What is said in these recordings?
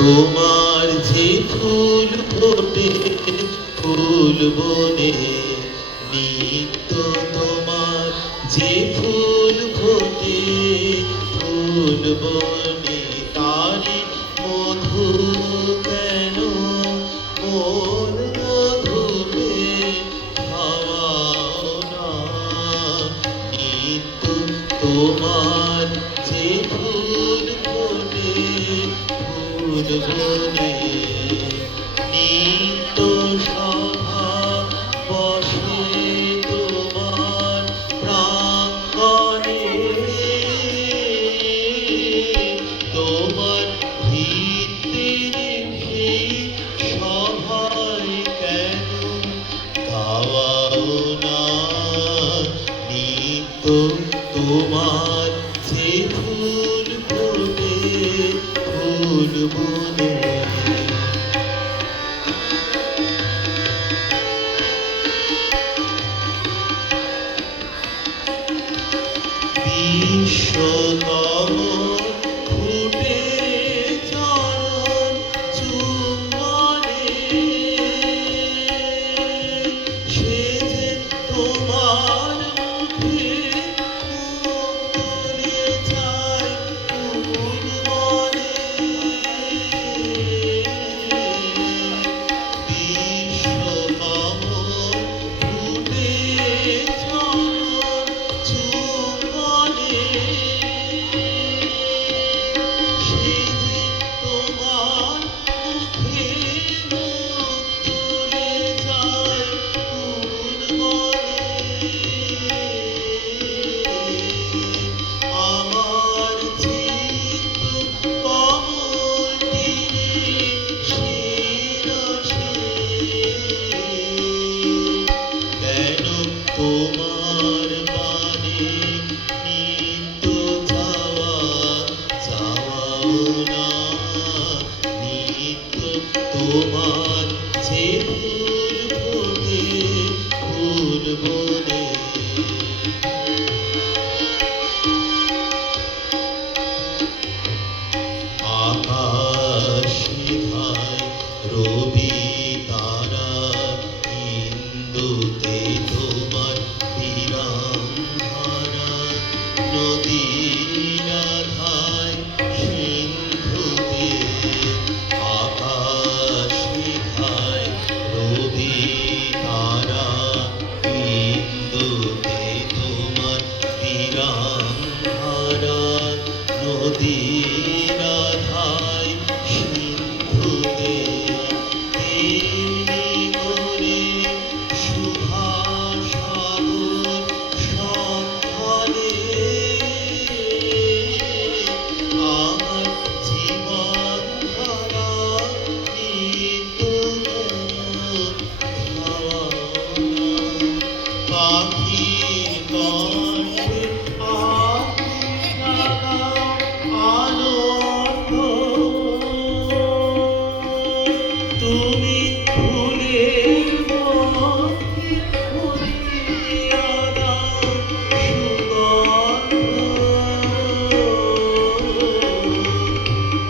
তোমার যে ফুল ফোটে ফুল বনে, নিত্য তোমার যে ফুল ফোটে ফুল বনে, তারি মধু কেন মোর মধুরে খাওয়াও না। নিত্য তোমার যে ফুল ফোটে ফুল বনে, নিত্য সভা বসে তোমার প্রাঙ্গণে। তোমার ভিত্তি রেখে সভায় কেন খাওয়াও না। নিত্য তোমার যে ফুল ফোটে ফুল বনে। বিশ্বতম ফুটে চরণ চুম্বনে, সে যে তোমার মুখে মুক্তরে যায় ফুল মনে। বিশ্বতম ফুটে চরণ চুম্বনে, সে যে তোমার মুখে মুক্তরে যায় ফুল মনে। আমার চিত্ত কমল তীরে শিরসে, কেন তোমার বাণী নিত্য চাওয়া চাওয়াও না। নিত্য তোমার যে ফুল ফোটে ফুল বনে। আকাশে ধায় রবি তারা, ইন্দুতে তোমার বিরামধারা। নদীরা ধায় সিন্ধুতে, আকাশে ধায় রবি তারা, ইন্দুতে তোমার বিরামধারা। নদীরা ধায় সিন্ধুতে, তেমনি করে সুধাসাগর সন্ধানে। আমার জীবন ধারা নিত্য খাওয়াও না। পাখির কণ্ঠে আপনি জাগাও আনন্দ, তুমি ফুলের মধ্যে ভরিয়া দাও সুগন্ধ।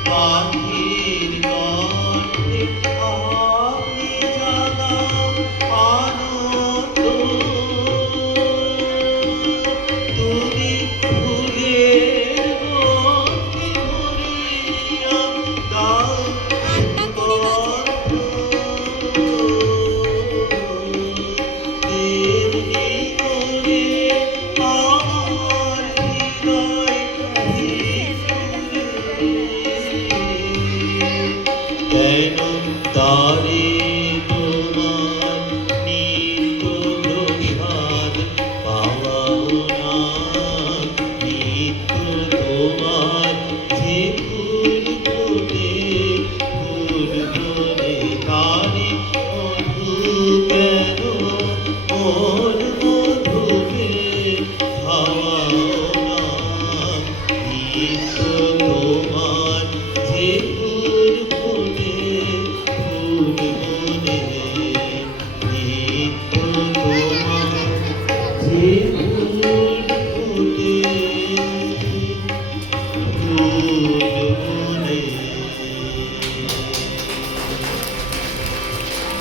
পাখির কণ্ঠে আপনি জাগাও আনন্দ, তুমি ফুলের মধ্যে ভরিয়া দাও সুগন্ধ। তেমনি করে আমার হৃদয় কেন তারে তোমার নিত্য প্রসাদ পাওয়াও না। নিত্য তোমার যে ফুল ফোটে ফুল বনে, তারি মধু কেন মোর মধুকে খাওয়া